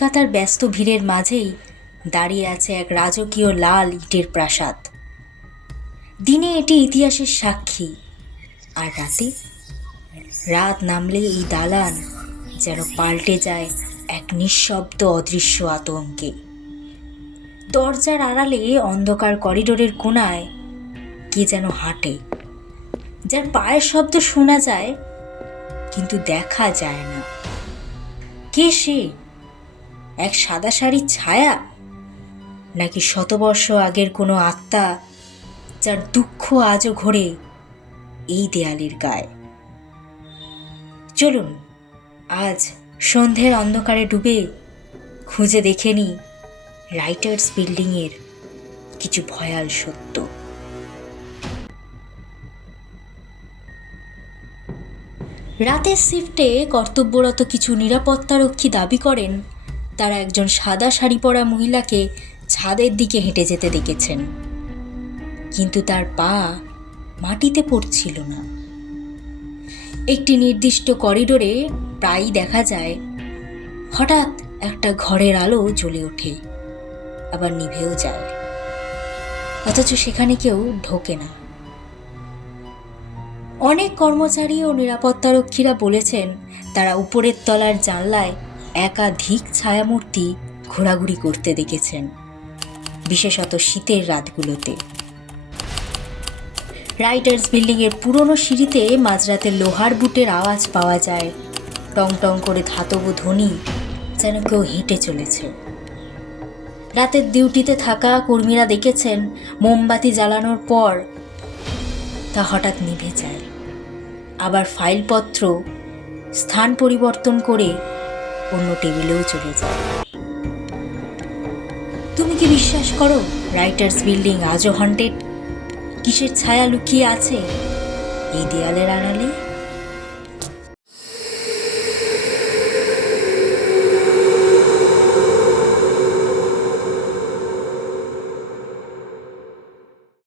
কলকাতার ব্যস্ত ভিড়ের মাঝেই দাঁড়িয়ে আছে এক রাজকীয় লাল ইটের প্রাসাদ। দিনে এটি ইতিহাসের সাক্ষী। আর রাতে রাত নামলে এই দালান যেন পাল্টে যায় এক নিঃশব্দ অদৃশ্য আতঙ্কে। দরজার আড়ালে অন্ধকার করিডোরের কোণায় কে যেন হাঁটে। যার পায়ের শব্দ শোনা যায়, কিন্তু দেখা যায় না। কে সে? এক সাদা শাড়ির ছায়া? নাকি শতবর্ষ আগের কোনো আত্মা যার দুঃখ আজও ঘোরে এই দেয়ালের গায়ে? চলুন, আজ সন্ধ্যের অন্ধকারে ডুবে খুঁজে দেখে নি রাইটার্স বিল্ডিংয়ের কিছু ভয়াল সত্য। রাতের শিফটে কর্তব্যরত কিছু নিরাপত্তারক্ষী দাবি করেন তারা একজন সাদা শাড়ি পরা মহিলাকে ছাদের দিকে হেঁটে যেতে দেখেছেন। কিন্তু তার পা মাটিতে পড়ছিল না। একটি নির্দিষ্ট করিডোরে প্রায়ই দেখা যায়, হঠাৎ একটা ঘরের আলো জ্বলে ওঠে, আবার নিভেও যায়। অথচ সেখানে কেউ ঢোকে না। অনেক কর্মচারী ও নিরাপত্তারক্ষীরা বলেছেন, তারা উপরের তলার জানলায় একাধিক ছায়ামূর্তি ঘোরাঘুরি করতে দেখেছেন, বিশেষত শীতের রাতগুলোতে। রাইটার্স বিল্ডিংয়ের পুরনো সিঁড়িতে মাঝরাতে লোহার বুটের আওয়াজ পাওয়া যায় টং টং করে ধাতব ধ্বনি যেন কেউ হেঁটে চলেছে। রাতের ডিউটিতে থাকা কর্মীরা দেখেছেন, মোমবাতি জ্বালানোর পর তা হঠাৎ নিভে যায়। আবার ফাইলপত্র স্থান পরিবর্তন করে অন্য টেবিলেও চলে যায়। তুমি কি বিশ্বাস করো, রাইটার্স বিল্ডিং আজও হন্টেড? কিসের ছায়া লুকিয়ে আছে? এই দেয়ালের আড়ালে